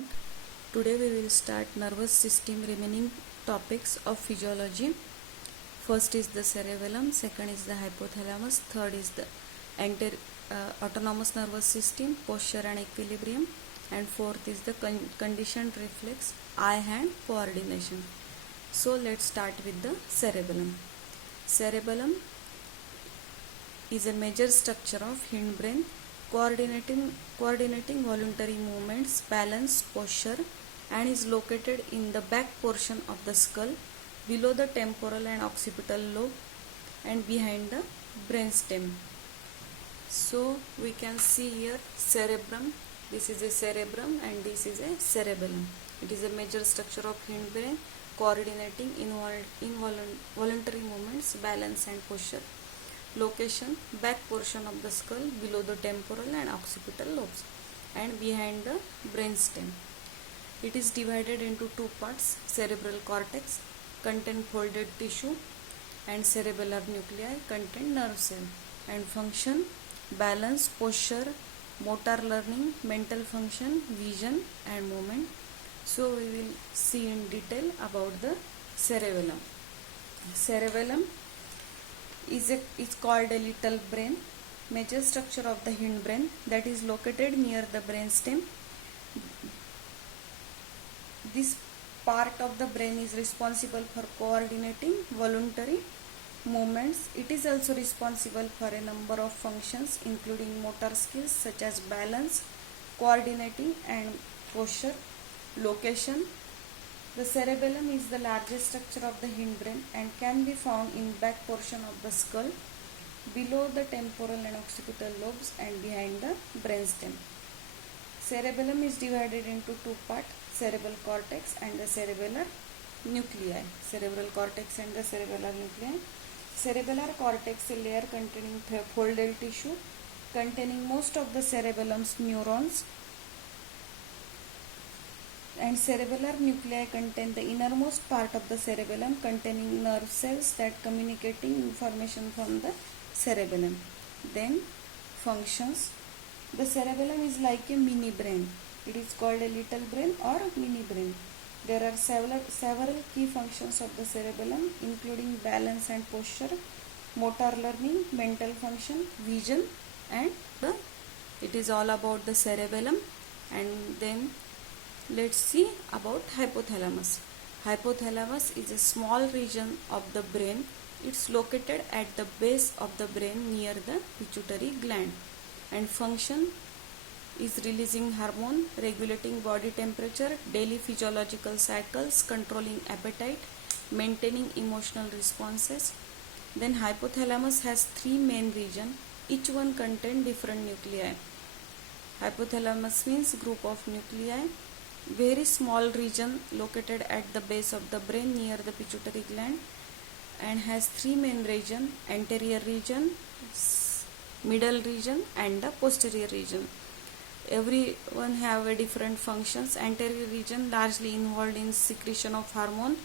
student. Today we will start nervous system remaining topics of physiology. First is the cerebellum, second is the hypothalamus, third is the autonomous nervous system, posture and equilibrium, and fourth is the conditioned reflex, eye-hand coordination. So let's start with the cerebellum. Cerebellum is a major structure of hindbrain coordinating voluntary movements, balance, posture, and is located in the back portion of the skull below the temporal and occipital lobe and behind the brainstem. So we can see here cerebrum. This is a cerebrum and this is a cerebellum. It is a major structure of hindbrain coordinating involuntary movements, balance and posture. Location: back portion of the skull below the temporal and occipital lobes and behind the brainstem. It is divided into two parts: cerebral cortex contain folded tissue and cerebellar nuclei contain nerve cell. And function: balance, posture, motor learning, mental function, vision and movement. So we will see in detail about the cerebellum. Cerebellum is called a little brain, major structure of the hindbrain that is located near the brainstem. This part of the brain is responsible for coordinating voluntary movements. It is also responsible for a number of functions including motor skills such as balance, coordinating and posture. Location: the cerebellum is the largest structure of the hindbrain and can be found in back portion of the skull below the temporal and occipital lobes and behind the brainstem. Cerebellum is divided into two parts: cerebral cortex and the cerebellar nuclei. Cerebral cortex and the cerebellar nuclei. Cerebellar cortex, a layer containing folded tissue containing most of the cerebellum's neurons, and cerebellar nuclei contain the innermost part of the cerebellum containing nerve cells that communicating information from the cerebellum. Then functions: the cerebellum is like a mini brain. It is called a little brain or mini brain. There are several key functions of the cerebellum including balance and posture, motor learning, mental function, vision, and it is all about the cerebellum. And then let's see about hypothalamus. Hypothalamus is a small region of the brain. It's located at the base of the brain near the pituitary gland, and function is releasing hormone, regulating body temperature, daily physiological cycles, controlling appetite, maintaining emotional responses. Then hypothalamus has three main regions, each one contain different nuclei. Hypothalamus means group of nuclei, very small region located at the base of the brain near the pituitary gland, and has three main regions: anterior region, middle region and the posterior region. Every one have a different functions. Anterior region largely involved in secretion of hormone,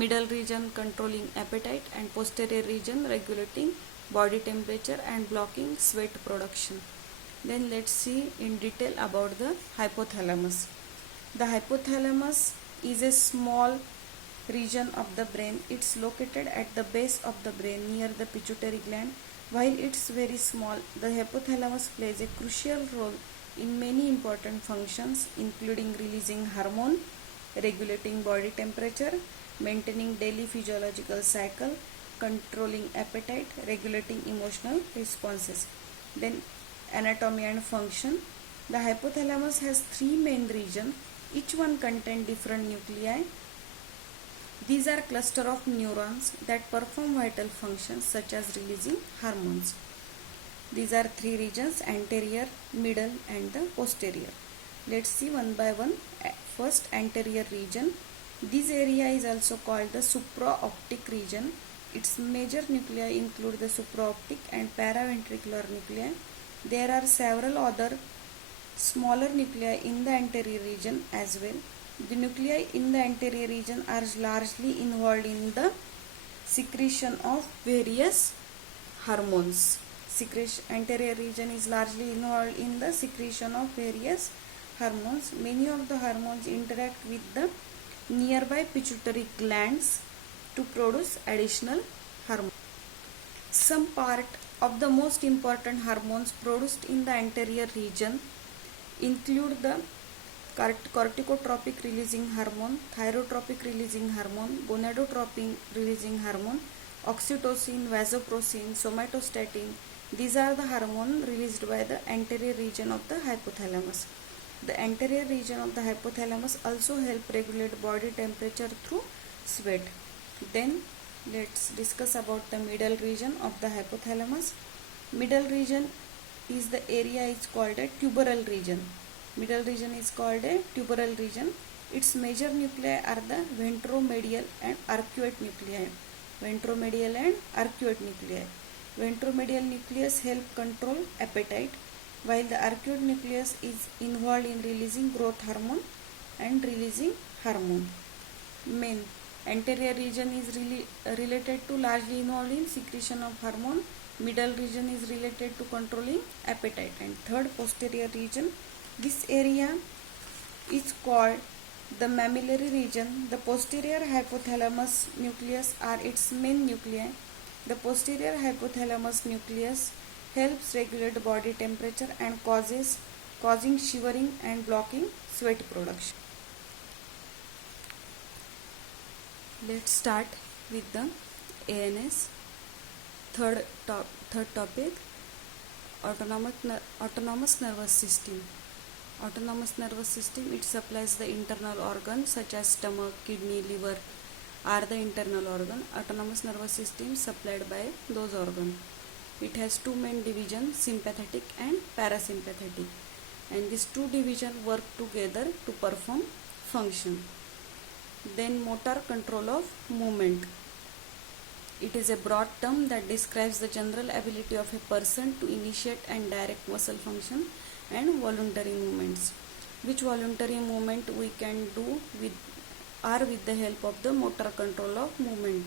middle region controlling appetite, and posterior region regulating body temperature and blocking sweat production. Then let's see in detail about the hypothalamus. The hypothalamus is a small region of the brain. It's located at the base of the brain near the pituitary gland. While it's very small, the hypothalamus plays a crucial role in many important functions including releasing hormone, regulating body temperature, maintaining daily physiological cycle, controlling appetite, regulating emotional responses. Then anatomy and function. The hypothalamus has three main regions. Each one contains different nuclei. These are cluster of neurons that perform vital functions such as releasing hormones. These are three regions: anterior, middle and the posterior. Let's see one by one. First, anterior region. This area is also called the supraoptic region. Its major nuclei include the supraoptic and paraventricular nuclei. There are several other smaller nuclei in the anterior region as well. The nuclei in the anterior region are largely involved in the secretion of various hormones. Anterior region is largely involved in the secretion of various hormones. Many of the hormones interact with the nearby pituitary glands to produce additional hormones. Some part of the most important hormones produced in the anterior region include the corticotropic releasing hormone, thyrotropic releasing hormone, gonadotropin releasing hormone, oxytocin, vasopressin, somatostatin. These are the hormones released by the anterior region of the hypothalamus. The anterior region of the hypothalamus also help regulate body temperature through sweat. Then let's discuss about the middle region of the hypothalamus. Middle region is the area is called a tuberal region. Middle region is called a tuberal region. Its major nuclei are the ventromedial and arcuate nuclei. Ventromedial and arcuate nuclei. Ventromedial nucleus help control appetite, while the arcuate nucleus is involved in releasing growth hormone and releasing hormone. Main anterior region is related to largely involved in secretion of hormone. Middle region is related to controlling appetite, and third posterior region. This area is called the mammillary region. The posterior hypothalamus nucleus are its main nuclei. The posterior hypothalamus nucleus helps regulate body temperature and causing shivering and blocking sweat production. Let's start with the ANS. Third topic, autonomous nervous system. Autonomous nervous system, it supplies the internal organs such as stomach, kidney, liver are the internal organ. Autonomous nervous system supplied by those organs. It has two main divisions, sympathetic and parasympathetic, and these two divisions work together to perform function. Then motor control of movement. It is a broad term that describes the general ability of a person to initiate and direct muscle function and voluntary movements. Which voluntary movement we can do with the help of the motor control of movement.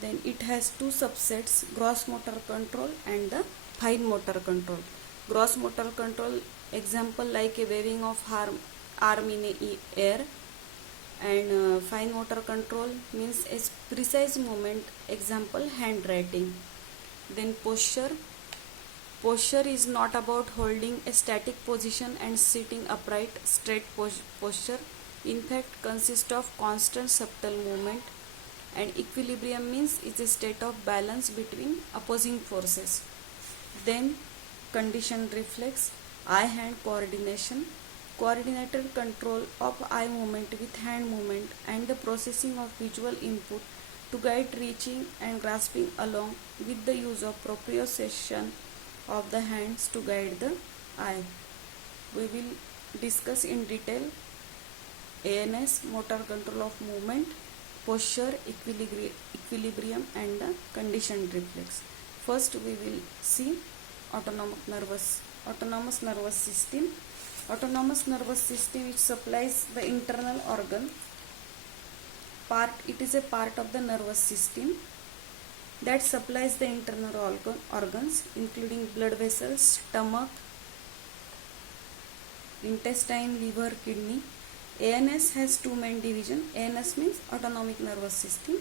Then it has two subsets, gross motor control and the fine motor control. Gross motor control, example like a waving of arm in air, and fine motor control means a precise movement, example handwriting. Then posture is not about holding a static position and sitting upright. Straight posture in fact consists of constant subtle movement, and equilibrium means is a state of balance between opposing forces. Then conditioned reflex, eye-hand coordination, coordinated control of eye movement with hand movement, and the processing of visual input to guide reaching and grasping along with the use of proprioception of the hands to guide the eye. We will discuss in detail ANS, motor control of movement, posture, equilibrium and the conditioned reflex. First we will see autonomous nervous system. Autonomous nervous system, which supplies the internal organ part. It is a part of the nervous system that supplies the internal organs including blood vessels, stomach, intestine, liver, kidney. ANS has two main divisions. ANS means autonomic nervous system,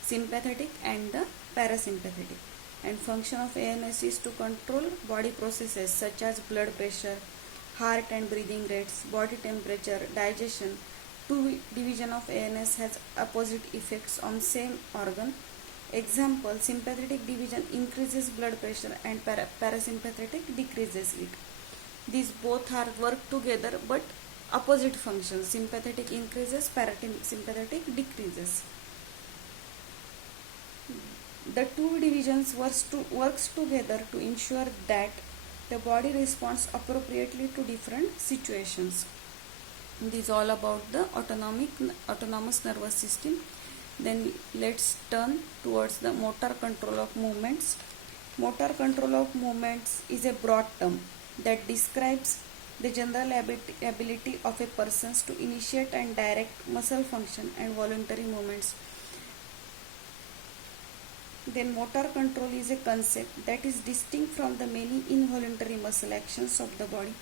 sympathetic and the parasympathetic. And function of ANS is to control body processes such as blood pressure, heart and breathing rates, body temperature, digestion. Two division of ANS has opposite effects on same organ. Example, sympathetic division increases blood pressure and parasympathetic decreases it. These both are work together but opposite functions. Sympathetic increases, parasympathetic decreases. The two divisions works together to ensure that the body responds appropriately to different situations. This is all about the autonomous nervous system. Then let's turn towards the motor control of movements. Motor control of movements is a broad term that describes the general ability of a person to initiate and direct muscle function and voluntary movements. Then motor control is a concept that is distinct from the many involuntary muscle actions of the body,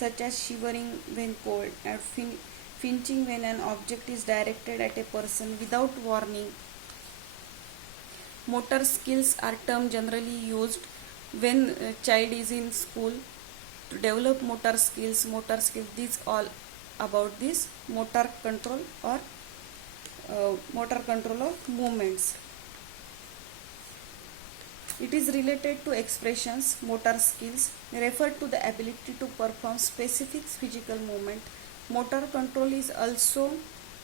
such as shivering when cold and flinching when an object is directed at a person without warning. Motor skills are term generally used when a child is in school to develop motor skills. These all about this motor control or motor control of movements. It is related to expressions. Motor skills refer to the ability to perform specific physical movement. Motor control is also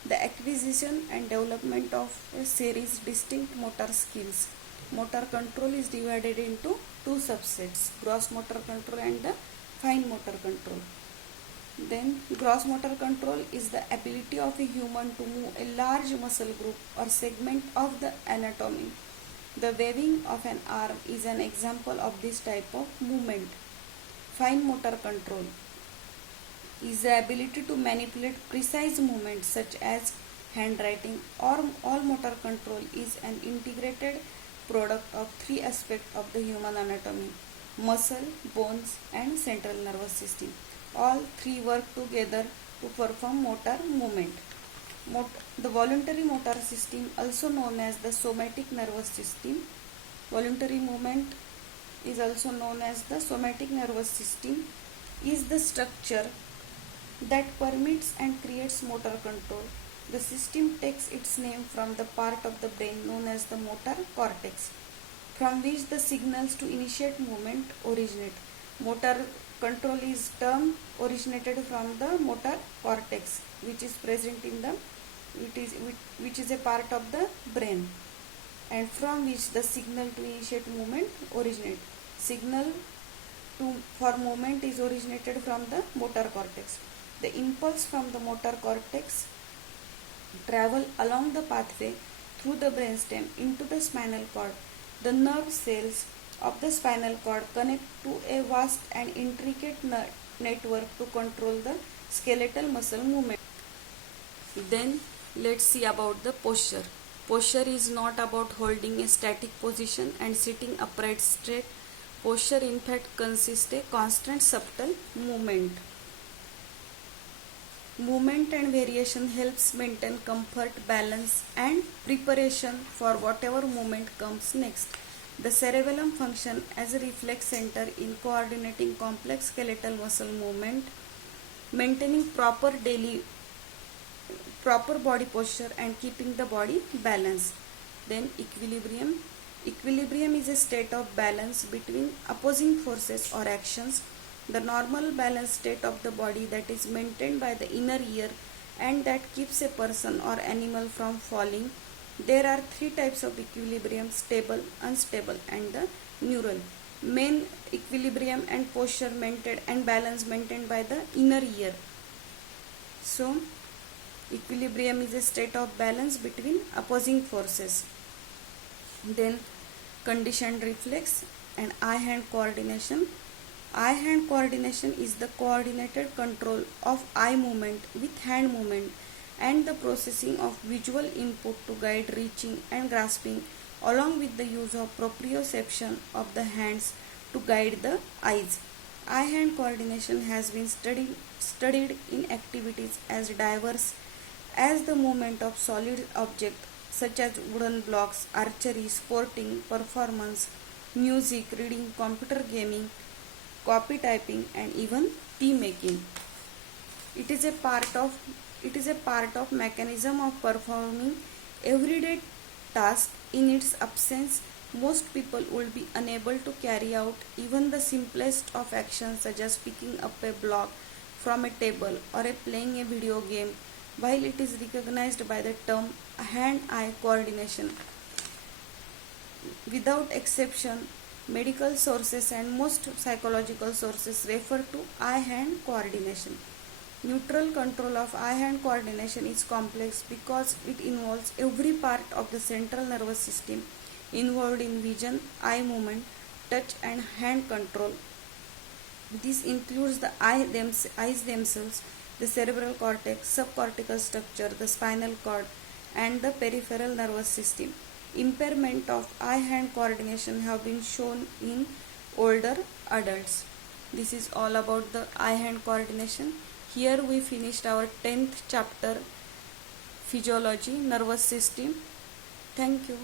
the acquisition and development of a series distinct motor skills. Motor control is divided into two subsets, gross motor control and the fine motor control. Then gross motor control is the ability of a human to move a large muscle group or segment of the anatomy. The waving of an arm is an example of this type of movement. Fine motor control is the ability to manipulate precise movements such as handwriting. Or all motor control is an integrated product of three aspects of the human anatomy: muscle, bones and central nervous system. All three work together to perform motor movement. The voluntary motor system, also known as the somatic nervous system, voluntary movement is also known as the somatic nervous system, is the structure that permits and creates motor control. The system takes its name from the part of the brain known as the motor cortex, from which the signals to initiate movement originate. Motor control is term originated from the motor cortex, which is present in the which is a part of the brain, and from which the signal to initiate movement originate. Signal for movement is originated from the motor cortex. The impulse from the motor cortex travel along the pathway through the brainstem into the spinal cord. The nerve cells of the spinal cord connect to a vast and intricate network to control the skeletal muscle movement. Then let's see about the posture. Posture is not about holding a static position and sitting upright straight. Posture in fact consists a constant subtle movement. Movement and variation helps maintain comfort, balance and preparation for whatever movement comes next. The cerebellum functions as a reflex center in coordinating complex skeletal muscle movement, maintaining proper body posture and keeping the body balanced. Then equilibrium. Equilibrium is a state of balance between opposing forces or actions. The normal balanced state of the body that is maintained by the inner ear and that keeps a person or animal from falling. There are three types of equilibrium: stable, unstable and the neural. Main equilibrium and posture maintained and balance maintained by the inner ear. So equilibrium is a state of balance between opposing forces. Then conditioned reflex and eye-hand coordination. Eye-hand coordination is the coordinated control of eye movement with hand movement and the processing of visual input to guide reaching and grasping, along with the use of proprioception of the hands to guide the eyes. Eye-hand coordination has been studied in activities as diverse as the movement of solid objects such as wooden blocks, archery, sporting, performance, music, reading, computer gaming, copy typing and even tea making. It is a part of mechanism of performing everyday task. In its absence, most people would be unable to carry out even the simplest of actions such as picking up a block from a table or playing a video game, while it is recognized by the term hand-eye coordination. Without exception, medical sources and most psychological sources refer to eye-hand coordination. Neutral control of eye-hand coordination is complex because it involves every part of the central nervous system involved in vision, eye movement, touch and hand control. This includes the eyes themselves, the cerebral cortex, subcortical structure, the spinal cord and the peripheral nervous system. Impairment of eye-hand coordination have been shown in older adults. This is all about the eye-hand coordination. Here we finished our 10th chapter, physiology, nervous system. Thank you.